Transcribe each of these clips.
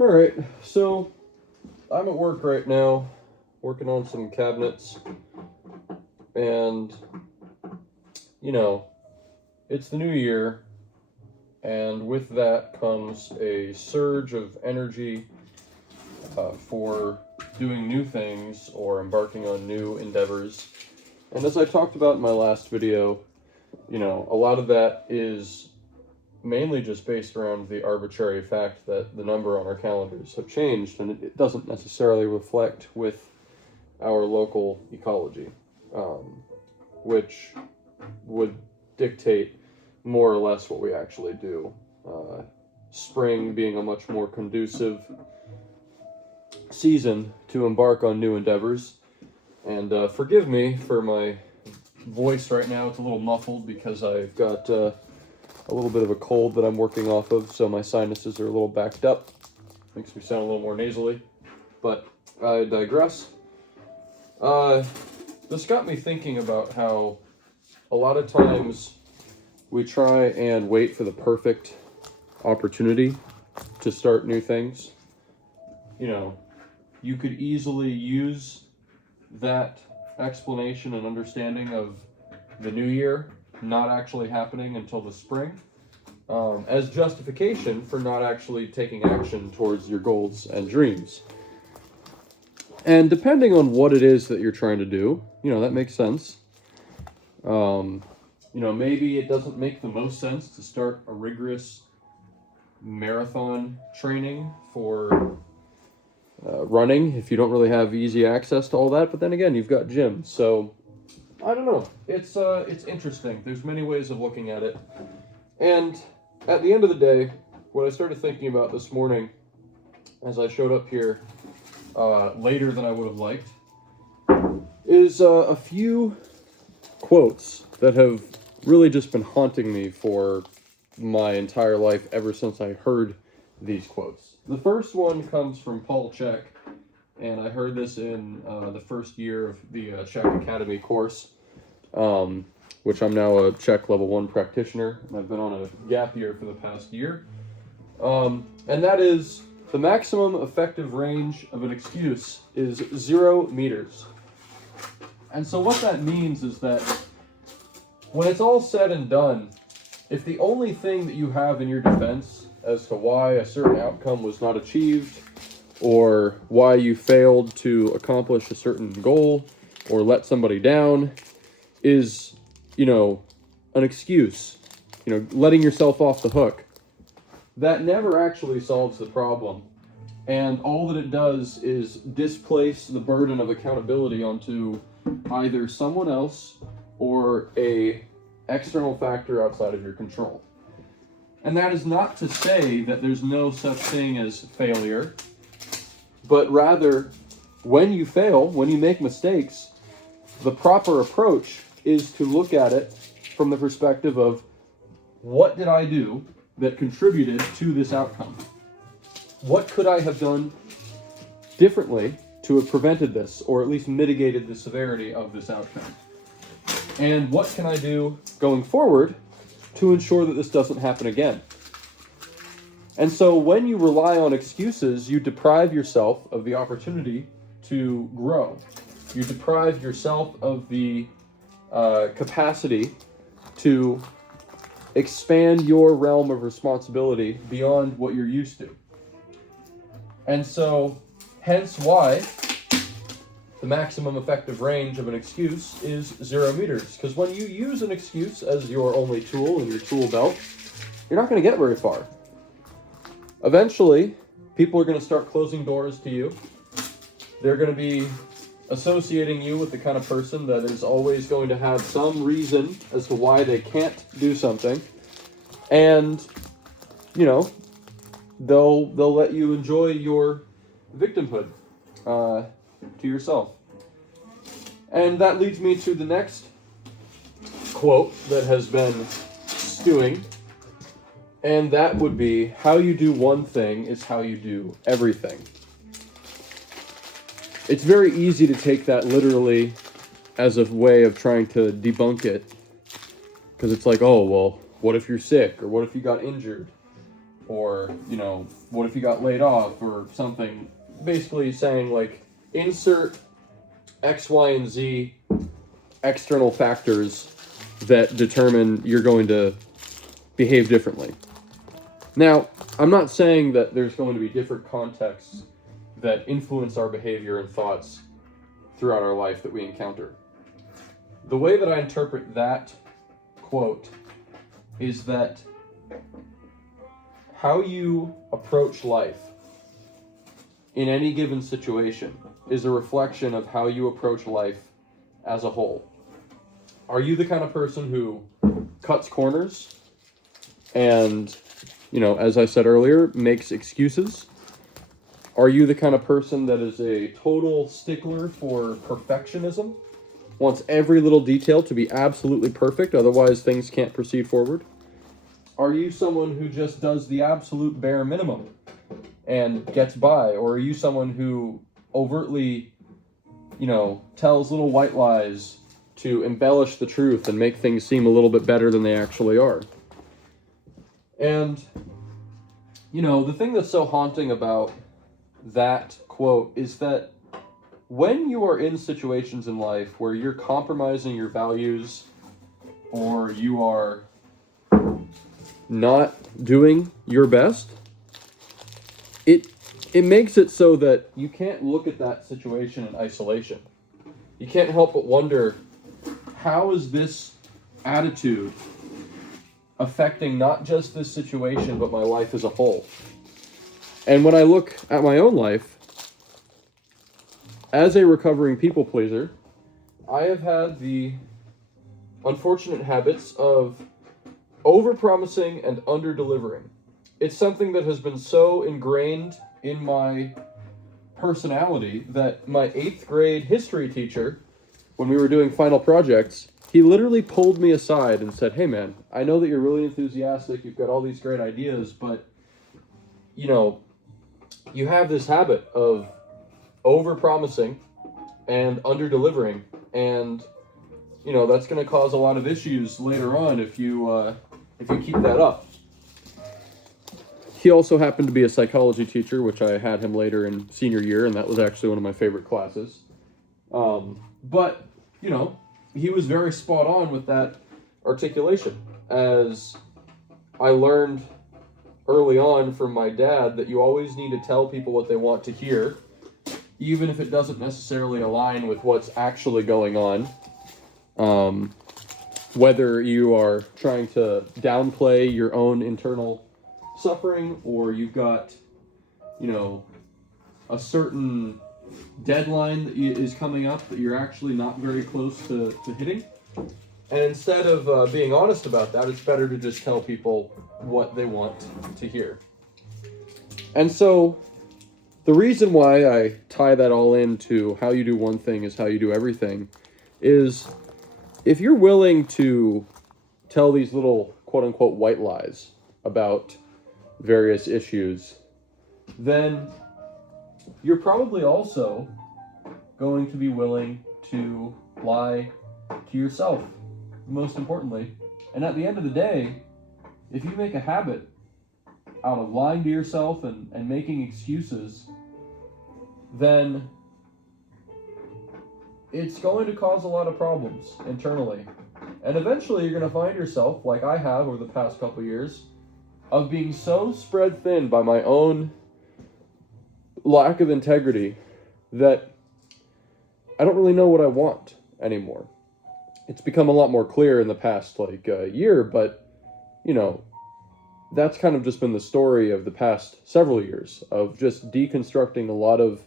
All right, so I'm at work right now, working on some cabinets, and you know, it's the new year, and with that comes a surge of energy for doing new things or embarking on new endeavors. And as I talked about in my last video, a lot of that is mainly just based around the arbitrary fact that the number on our calendars have changed, and it doesn't necessarily reflect with our local ecology, which would dictate more or less what we actually do. Spring being a much more conducive season to embark on new endeavors. And forgive me for my voice right now. It's a little muffled because I've got a little bit of a cold that I'm working off of, so my sinuses are a little backed up. Makes me sound a little more nasally. But I digress. This got me thinking about how a lot of times we try and wait for the perfect opportunity to start new things. You could easily use that explanation and understanding of the new year not actually happening until the spring as justification for not actually taking action towards your goals and dreams. And depending on what it is that you're trying to do, that makes sense. Maybe it doesn't make the most sense to start a rigorous marathon training for running if you don't really have easy access to all that. But then again, you've got gyms, so I don't know. It's interesting. There's many ways of looking at it. And at the end of the day, what I started thinking about this morning as I showed up here later than I would have liked is a few quotes that have really just been haunting me for my entire life ever since I heard these quotes. The first one comes from Paul Chek, and I heard this in the first year of the Chek Academy course, which I'm now a Chek Level 1 practitioner, and I've been on a gap year for the past year. And that is, the maximum effective range of an excuse is 0 meters. And so what that means is that when it's all said and done, if the only thing that you have in your defense as to why a certain outcome was not achieved, or why you failed to accomplish a certain goal, or let somebody down, is, an excuse, letting yourself off the hook, that never actually solves the problem. And all that it does is displace the burden of accountability onto either someone else or a external factor outside of your control. And that is not to say that there's no such thing as failure, but rather, when you fail, when you make mistakes, the proper approach is to look at it from the perspective of, what did I do that contributed to this outcome? What could I have done differently to have prevented this, or at least mitigated the severity of this outcome? And what can I do going forward to ensure that this doesn't happen again? And so when you rely on excuses, you deprive yourself of the opportunity to grow. You deprive yourself of the capacity to expand your realm of responsibility beyond what you're used to. And so, hence why the maximum effective range of an excuse is 0 meters. Because when you use an excuse as your only tool in your tool belt, you're not going to get very far. Eventually, people are going to start closing doors to you. They're going to be associating you with the kind of person that is always going to have some reason as to why they can't do something. And, they'll let you enjoy your victimhood to yourself. And that leads me to the next quote that has been stewing, and that would be, how you do one thing is how you do everything. It's very easy to take that literally as a way of trying to debunk it, because it's like, oh, well, what if you're sick, or what if you got injured? or, what if you got laid off or something, basically saying, like, insert X, Y, and Z external factors that determine you're going to behave differently. Now, I'm not saying that there's going to be different contexts that influence our behavior and thoughts throughout our life that we encounter. The way that I interpret that quote is that how you approach life in any given situation is a reflection of how you approach life as a whole. Are you the kind of person who cuts corners and, as I said earlier, makes excuses? Are you the kind of person that is a total stickler for perfectionism? Wants every little detail to be absolutely perfect, otherwise things can't proceed forward? Are you someone who just does the absolute bare minimum and gets by? Or are you someone who overtly, tells little white lies to embellish the truth and make things seem a little bit better than they actually are? And, the thing that's so haunting about that quote is that when you are in situations in life where you're compromising your values or you are not doing your best, it makes it so that you can't look at that situation in isolation. You can't help but wonder, how is this attitude affecting not just this situation, but my life as a whole? And when I look at my own life, as a recovering people pleaser, I have had the unfortunate habits of over-promising and under-delivering. It's something that has been so ingrained in my personality that my 8th grade history teacher, when we were doing final projects, he literally pulled me aside and said, "Hey man, I know that you're really enthusiastic, you've got all these great ideas, but, you have this habit of over-promising and under-delivering, and, that's going to cause a lot of issues later on if you keep that up." He also happened to be a psychology teacher, which I had him later in senior year, and that was actually one of my favorite classes. But, he was very spot on with that articulation, as I learned early on from my dad that you always need to tell people what they want to hear, even if it doesn't necessarily align with what's actually going on. Whether you are trying to downplay your own internal suffering, or you've got, a certain deadline that is coming up that you're actually not very close to hitting. And instead of being honest about that, it's better to just tell people what they want to hear. And so the reason why I tie that all into how you do one thing is how you do everything is, if you're willing to tell these little quote-unquote white lies about various issues, then you're probably also going to be willing to lie to yourself, most importantly. And at the end of the day, if you make a habit out of lying to yourself and making excuses, then it's going to cause a lot of problems internally. And eventually you're going to find yourself, like I have over the past couple years, of being so spread thin by my own lack of integrity that I don't really know what I want anymore. It's become a lot more clear in the past year, but that's kind of just been the story of the past several years of just deconstructing a lot of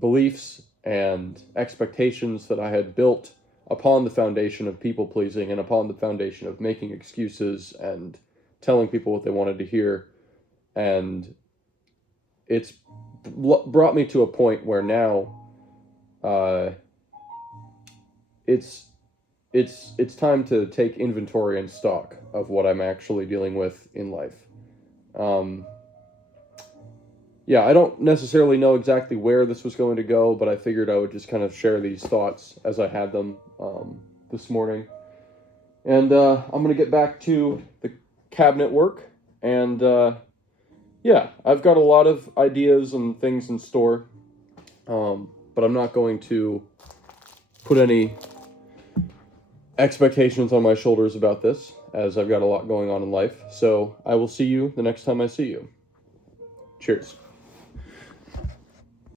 beliefs and expectations that I had built upon the foundation of people pleasing and upon the foundation of making excuses and telling people what they wanted to hear. And it's brought me to a point where now it's time to take inventory and stock of what I'm actually dealing with in life. I don't necessarily know exactly where this was going to go, but I figured I would just kind of share these thoughts as I had them this morning. And I'm going to get back to the cabinet work And yeah, I've got a lot of ideas and things in store, but I'm not going to put any expectations on my shoulders about this, as I've got a lot going on in life. So I will see you the next time I see you. Cheers.